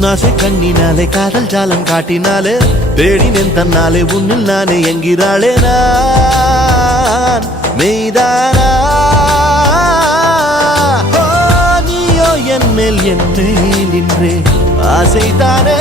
உன்னாசை கண்ணினாலே காதல் ஜாலம் காட்டினாலே தேடினேன் தன்னாலே உன்னில் நானே என்கிறாளே நான் மெய்தானா நீயோ என் மேல் நின்றே ஆசைதானே